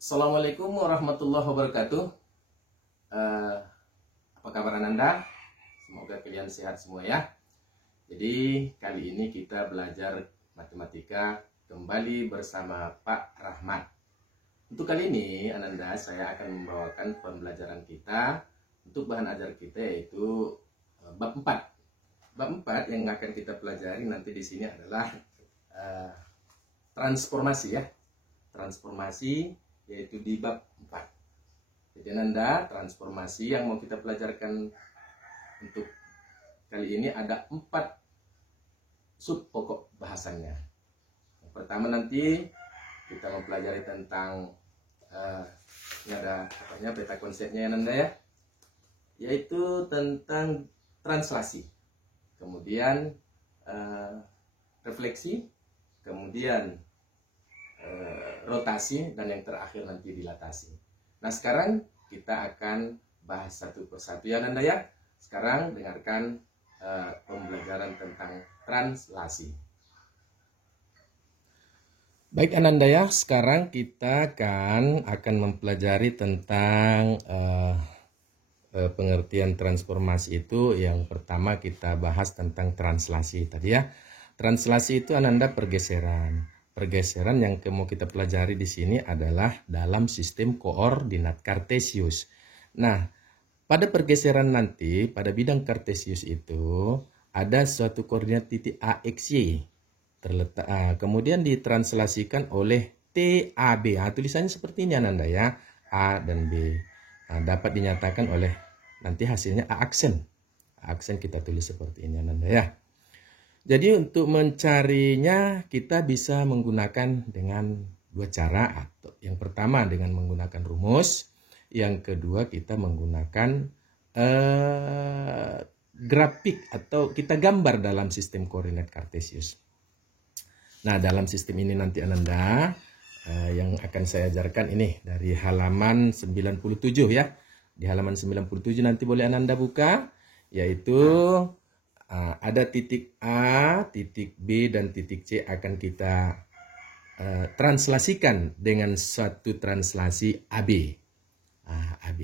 Assalamualaikum warahmatullahi wabarakatuh. Apa kabar Ananda? Semoga kalian sehat semua ya. Jadi kali ini kita belajar matematika kembali bersama Pak Rahmat. Untuk kali ini Ananda, saya akan membawakan pembelajaran kita untuk bahan ajar kita yaitu bab 4. Bab 4 yang akan kita pelajari nanti di sini adalah transformasi ya. Transformasi yaitu di bab 4. Jadi Ananda, transformasi yang mau kita pelajarkan untuk kali ini ada 4 sub pokok bahasannya. Yang pertama nanti kita mempelajari tentang ini ada peta konsepnya Ananda ya, yaitu tentang translasi, kemudian refleksi, kemudian rotasi, dan yang terakhir nanti dilatasi. Nah sekarang kita akan bahas satu persatu ya Nanda ya. Sekarang dengarkan pembelajaran tentang translasi. Baik Ananda ya, sekarang kita akan mempelajari tentang pengertian transformasi itu. Yang pertama kita bahas tentang translasi tadi ya. Translasi itu Ananda pergeseran. Pergeseran yang mau kita pelajari di sini adalah dalam sistem koordinat Kartesius. Nah, pada pergeseran nanti, pada bidang Kartesius itu ada suatu koordinat titik AXY terletak, kemudian ditranslasikan oleh TAB. Tulisannya seperti ini Ananda ya, A dan B. Dapat dinyatakan oleh nanti hasilnya A aksen. A aksen kita tulis seperti ini Ananda ya. Jadi untuk mencarinya kita bisa menggunakan dengan dua cara. Atau yang pertama dengan menggunakan rumus, yang kedua kita menggunakan grafik atau kita gambar dalam sistem koordinat Kartesius. Nah dalam sistem ini nanti Ananda yang akan saya ajarkan ini dari halaman 97 ya. Di halaman 97 nanti boleh Ananda buka, yaitu ada titik A, titik B, dan titik C akan kita translasikan dengan suatu translasi AB. AB.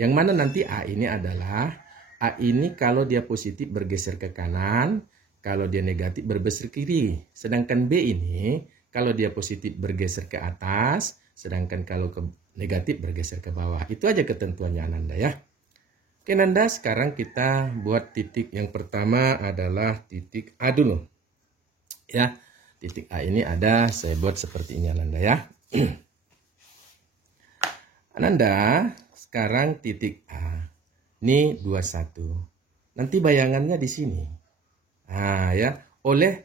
Yang mana nanti A ini adalah, A ini kalau dia positif bergeser ke kanan, kalau dia negatif bergeser ke kiri. Sedangkan B ini kalau dia positif bergeser ke atas, sedangkan kalau negatif bergeser ke bawah. Itu aja ketentuannya Ananda ya. Oke Nanda, sekarang kita buat titik yang pertama adalah titik A dulu. Ya, titik A ini ada, saya buat seperti ini Nanda ya. Ananda, sekarang titik A. Ini 21. Nanti bayangannya di sini. Nah ya, oleh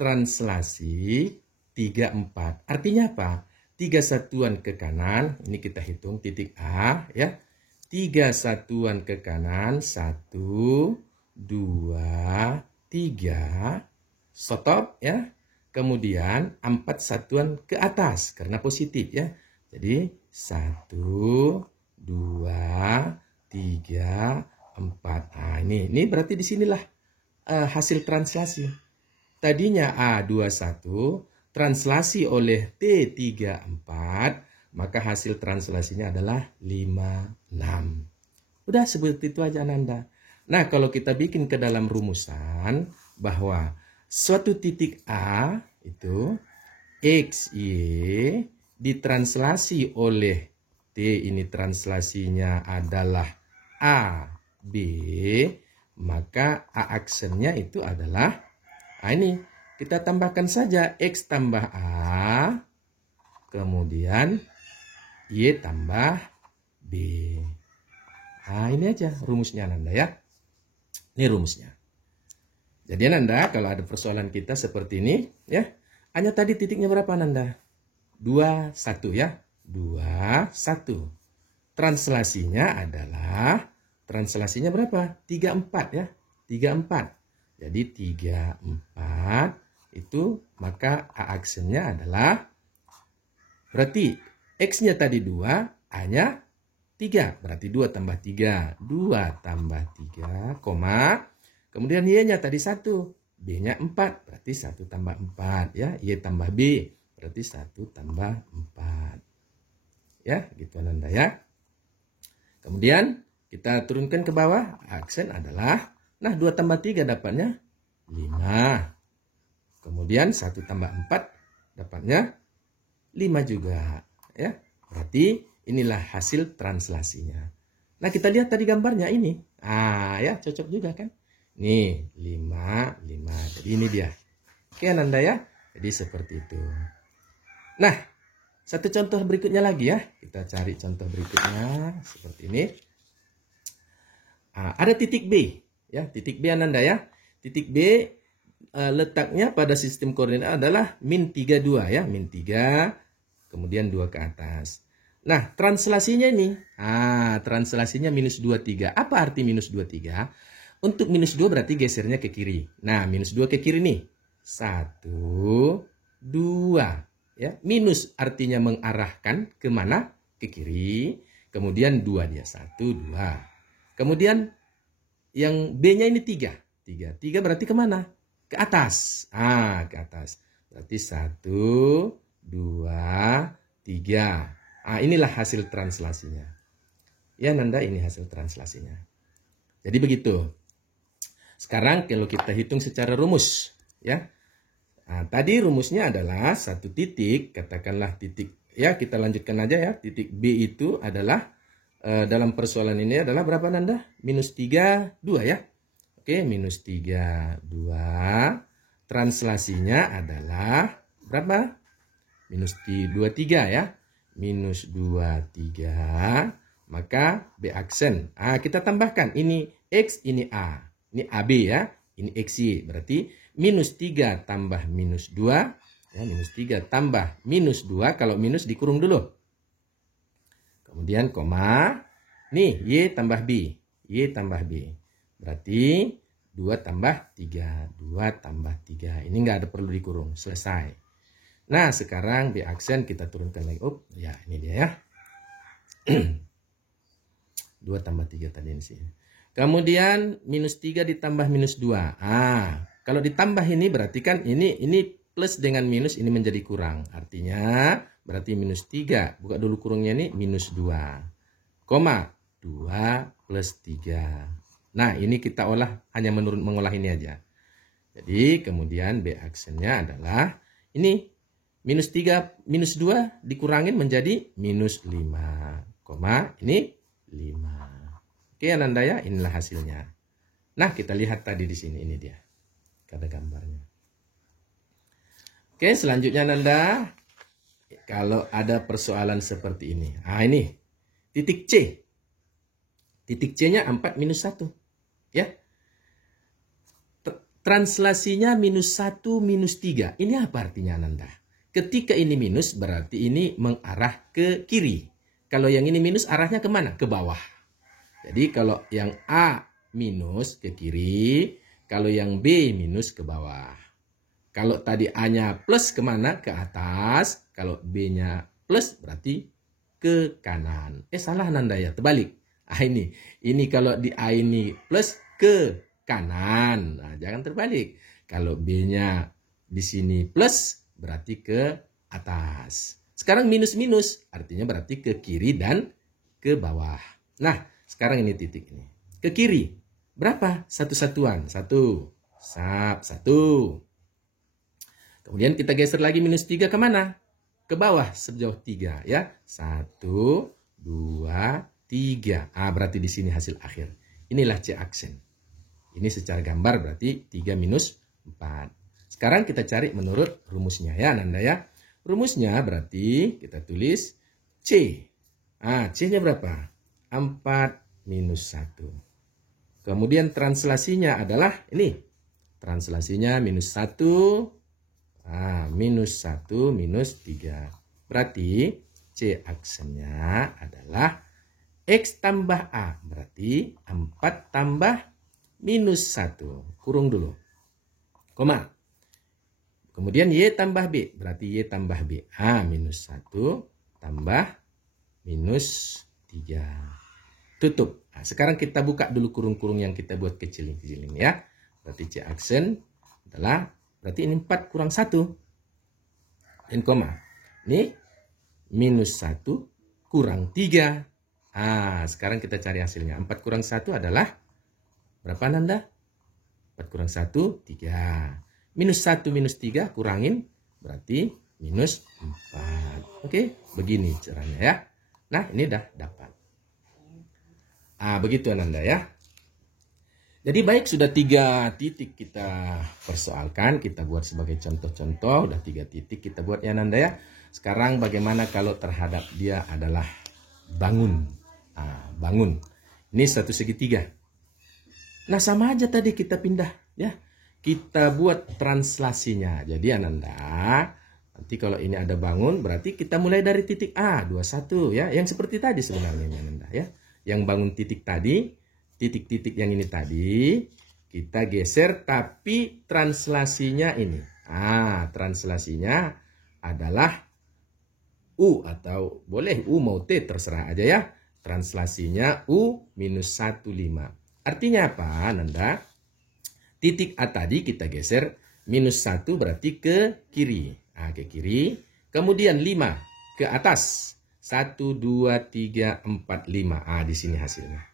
translasi 34. Artinya apa? 3 satuan ke kanan, ini kita hitung titik A ya. 3 satuan ke kanan, 1, 2, 3, stop ya. Kemudian 4 satuan ke atas karena positif ya. Jadi 1, 2, 3, 4. Nah ini berarti disinilah hasil translasi. Tadinya A21 translasi oleh T34. Maka hasil translasinya adalah 56. Udah seperti itu aja Ananda. Nah kalau kita bikin ke dalam rumusan bahwa suatu titik A itu XY ditranslasi oleh T, ini translasinya adalah A, B, maka A aksennya itu adalah, ini kita tambahkan saja X tambah A, kemudian Y tambah B. Nah ini aja rumusnya Nanda ya. Ini rumusnya. Jadi Nanda kalau ada persoalan kita seperti ini ya. Hanya tadi titiknya berapa Nanda? 21 ya. 21. Translasinya adalah, translasinya berapa? 34 ya. 34. Jadi 34 itu maka A aksennya adalah, berarti X-nya tadi 2, A-nya 3. Berarti 2 tambah 3. 2 tambah 3, koma. Kemudian Y-nya tadi 1. B-nya 4. Berarti 1 tambah 4. Ya. Y tambah B. Berarti 1 tambah 4. Ya, gitu Ananda ya. Kemudian kita turunkan ke bawah, aksen adalah, nah 2 tambah 3 dapatnya 5. Kemudian 1 tambah 4 dapatnya 5 juga. Ya, berarti inilah hasil translasinya. Nah, kita lihat tadi gambarnya ini. Ya, cocok juga kan? Nih, 5, 5. Jadi ini dia. Oke, Ananda ya. Jadi seperti itu. Nah, satu contoh berikutnya lagi ya. Kita cari contoh berikutnya seperti ini. Ada titik B. Ya, titik B Ananda ya. Titik B letaknya pada sistem koordinat adalah min 32 ya. Min 3, kemudian 2 ke atas. Nah, translasinya ini. Translasinya minus 23. Apa arti minus 23? Untuk minus 2 berarti gesernya ke kiri. Nah, minus 2 ke kiri nih. 1, 2. Ya, minus artinya mengarahkan ke mana? Ke kiri. Kemudian 2 dia. 1, 2. Kemudian yang B-nya ini 3. 3 berarti kemana? Ke atas. Ke atas. Berarti 1, 2, 3. Inilah hasil translasinya. Ya Nanda, ini hasil translasinya. Jadi begitu. Sekarang kalau kita hitung secara rumus. Ya. Tadi rumusnya adalah satu titik, katakanlah titik, ya kita lanjutkan aja ya, titik B itu adalah, dalam persoalan ini adalah berapa Nanda? Minus 3, 2 ya. Oke, minus 3, 2. Translasinya adalah berapa? Minus 23 ya. Minus 23, maka B aksen. Kita tambahkan, ini X, ini A. Ini AB ya, ini XY. Berarti minus 3 tambah minus 2. Ya, minus 3 tambah minus 2. Kalau minus dikurung dulu. Kemudian koma. Nih, Y tambah B. Y tambah B. Berarti 2 tambah 3. 2 tambah 3. Ini nggak ada perlu dikurung. Selesai. Nah, sekarang B aksen kita turunkan lagi. Ya ini dia ya. 2 tambah 3 tadi ini sih. Kemudian minus 3 ditambah minus 2. Kalau ditambah ini berarti kan ini plus dengan minus ini menjadi kurang. Artinya berarti minus 3. Buka dulu kurungnya ini minus 2. Koma 2 plus 3. Nah, ini kita olah hanya mengolah ini aja. Jadi kemudian B aksennya adalah ini minus 3 minus 2 dikurangin menjadi minus 5. Koma ini 5. Oke Ananda ya, inilah hasilnya. Nah, kita lihat tadi di sini, ini dia. Ada gambarnya. Oke, selanjutnya Ananda, kalau ada persoalan seperti ini. Ini titik C. Titik C-nya 4 minus 1. Ya. Translasinya minus 1 minus 3. Ini apa artinya Ananda? Ketika ini minus berarti ini mengarah ke kiri. Kalau yang ini minus arahnya kemana? Ke bawah. Jadi kalau yang A minus ke kiri, kalau yang B minus ke bawah. Kalau tadi A-nya plus kemana? Ke atas. Kalau B-nya plus berarti ke kanan. Salah Nanda ya, terbalik. Ini kalau di A ini plus ke kanan. Nah, jangan terbalik. Kalau B-nya di sini plus berarti ke atas. Sekarang minus-minus artinya berarti ke kiri dan ke bawah. Nah, sekarang ini titik ini. Ke kiri. Berapa? Satu satuan. 1. 1. Kemudian kita geser lagi minus 3 kemana? Ke bawah sejauh 3 ya. 1, 2, 3. Berarti di sini hasil akhir. Inilah C aksen. Ini secara gambar berarti 3 minus 4. Sekarang kita cari menurut rumusnya ya Nanda ya. Rumusnya berarti kita tulis C. C-nya berapa? 4 minus 1. Kemudian translasinya adalah ini. Translasinya minus 1. Minus 1 minus 3. Berarti C aksennya adalah X tambah A. Berarti 4 tambah minus 1. Kurung dulu. Koma. Kemudian Y tambah B. Berarti Y tambah B. Minus 1 tambah minus 3. Tutup. Sekarang kita buka dulu kurung-kurung yang kita buat kecil-kecil ini ya. Berarti C aksen adalah, berarti ini 4 kurang 1. Dan koma. Ini minus 1 kurang 3. Sekarang kita cari hasilnya. 4 kurang 1 adalah berapa Ananda? 4 kurang 1, 3. Minus 1 minus 3 kurangin berarti minus 4. Oke, begini caranya ya. Nah, ini dah dapat. Begitu Ananda ya. Jadi baik, sudah 3 titik kita persoalkan, kita buat sebagai contoh-contoh, udah 3 titik kita buat ya Nanda ya. Sekarang bagaimana kalau terhadap dia adalah bangun. Bangun. Ini satu segitiga. Nah sama aja tadi kita pindah ya. Kita buat translasinya. Jadi Ananda, nanti kalau ini ada bangun berarti kita mulai dari titik A, 21 ya. Yang seperti tadi sebenarnya Ananda ya. Yang bangun titik tadi, titik-titik yang ini tadi kita geser, tapi translasinya ini. Translasinya adalah U, atau boleh U mau T, terserah aja ya. Translasinya U minus 15. Artinya apa Nanda? Titik A tadi kita geser, minus 1 berarti ke kiri. Ke kiri. Kemudian 5 ke atas. 1, 2, 3, 4, 5. Di sini hasilnya.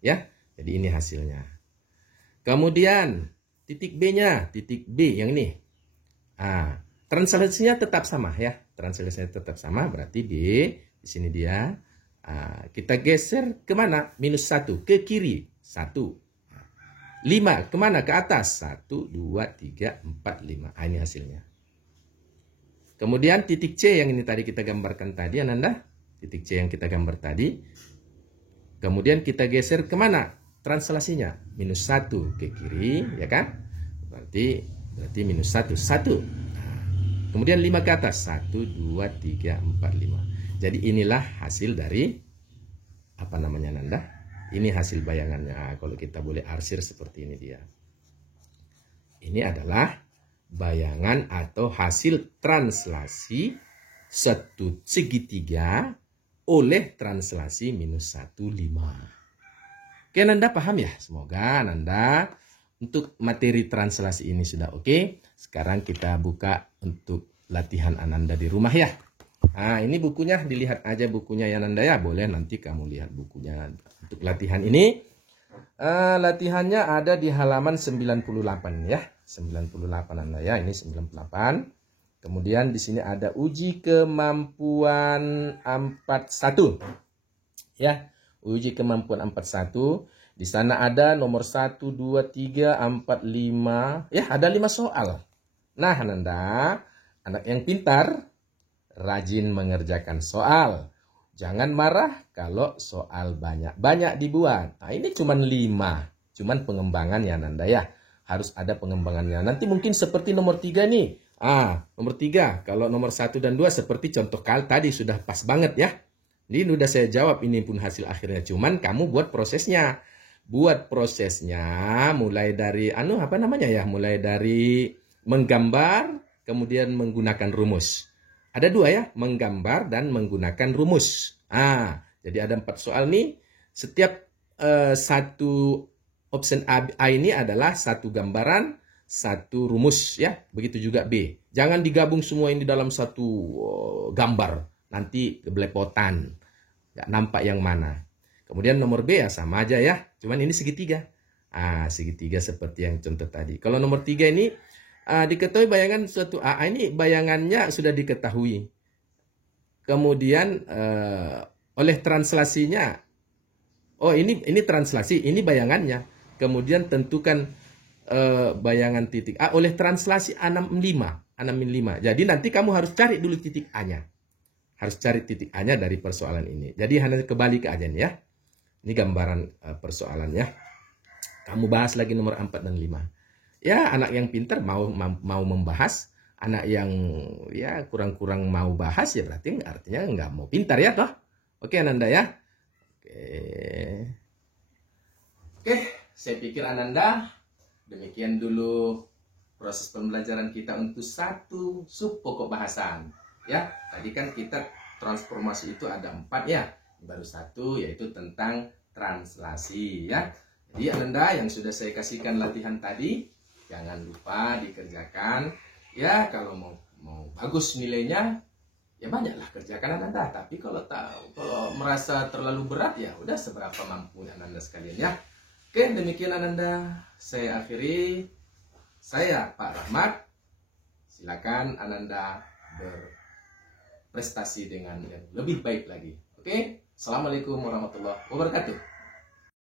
Ya. Jadi ini hasilnya. Kemudian titik B-nya, titik B yang ini. Translasinya tetap sama ya. Translasinya tetap sama berarti di sini dia. Kita geser kemana? Minus 1 ke kiri. 1. 5 kemana? Ke atas. 1, 2, 3, 4, 5. Ini hasilnya. Kemudian titik C yang ini tadi kita gambarkan tadi Ananda. Titik C yang kita gambar tadi. Kemudian kita geser kemana? Translasinya minus 1 ke kiri, ya kan? Berarti minus 1. Kemudian 5 ke atas. 1, 2, 3, 4, 5. Jadi inilah hasil dari apa namanya Nanda? Ini hasil bayangannya. Kalau kita boleh arsir seperti ini dia. Ini adalah bayangan atau hasil translasi satu segitiga oleh translasi minus 1, 5. Oke Nanda paham ya? Semoga Nanda untuk materi translasi ini sudah oke. Sekarang kita buka untuk latihan Ananda di rumah ya. Ini bukunya, dilihat aja bukunya ya Nanda ya. Boleh nanti kamu lihat bukunya. Untuk latihan ini, latihannya ada di halaman 98 ya. 98 Nanda ya, ini 98. Kemudian di sini ada uji kemampuan 41. Ya. Uji kemampuan 41. Di sana ada nomor 1, 2, 3, 4, 5. Ya, ada 5 soal. Nah, Nanda, anak yang pintar, rajin mengerjakan soal. Jangan marah kalau soal banyak dibuat. Ini cuma 5. Cuman pengembangan ya, Nanda ya. Harus ada pengembangannya. Nanti mungkin seperti nomor 3 nih. Nomor 3. Kalau nomor 1 dan 2 seperti contoh tadi sudah pas banget ya. Ini udah saya jawab, ini pun hasil akhirnya. Cuman kamu buat prosesnya. Buat prosesnya mulai dari mulai dari menggambar kemudian menggunakan rumus. Ada 2 ya, menggambar dan menggunakan rumus. Jadi ada 4 soal nih. Setiap satu option A ini adalah 1 gambaran, 1 rumus ya. Begitu juga B. Jangan digabung semua ini dalam 1 gambar. Nanti belepotan, nggak nampak yang mana. Kemudian nomor B ya sama aja ya, cuman ini segitiga. Segitiga seperti yang contoh tadi. Kalau nomor 3 ini diketahui bayangan suatu ini bayangannya sudah diketahui. Kemudian oleh translasinya, ini translasi, ini bayangannya. Kemudian tentukan bayangan titik A oleh translasi 65. Jadi nanti kamu harus cari dulu titik A-nya. Harus cari titik A-nya dari persoalan ini. Jadi hanya kembali ke aja nih ya. Ini gambaran persoalannya. Kamu bahas lagi nomor 4 dan 5. Ya, anak yang pintar mau membahas. Anak yang ya kurang-kurang mau bahas ya berarti artinya nggak mau pintar ya toh. Oke Ananda ya. Oke, saya pikir Ananda demikian dulu proses pembelajaran kita untuk 1 sub pokok bahasan. Ya, tadi kan kita transformasi itu ada 4 ya. Baru 1 yaitu tentang translasi ya. Jadi Ananda yang sudah saya kasihkan latihan tadi, jangan lupa dikerjakan. Ya, kalau mau bagus nilainya, ya banyaklah kerjakan Ananda. Tapi kalau merasa terlalu berat, ya udah seberapa mampu Ananda sekalian ya. Oke, demikian Ananda. Saya akhiri. Saya Pak Rahmat. Silakan Ananda berprestasi dengan yang lebih baik lagi. Oke, Assalamualaikum warahmatullahi wabarakatuh.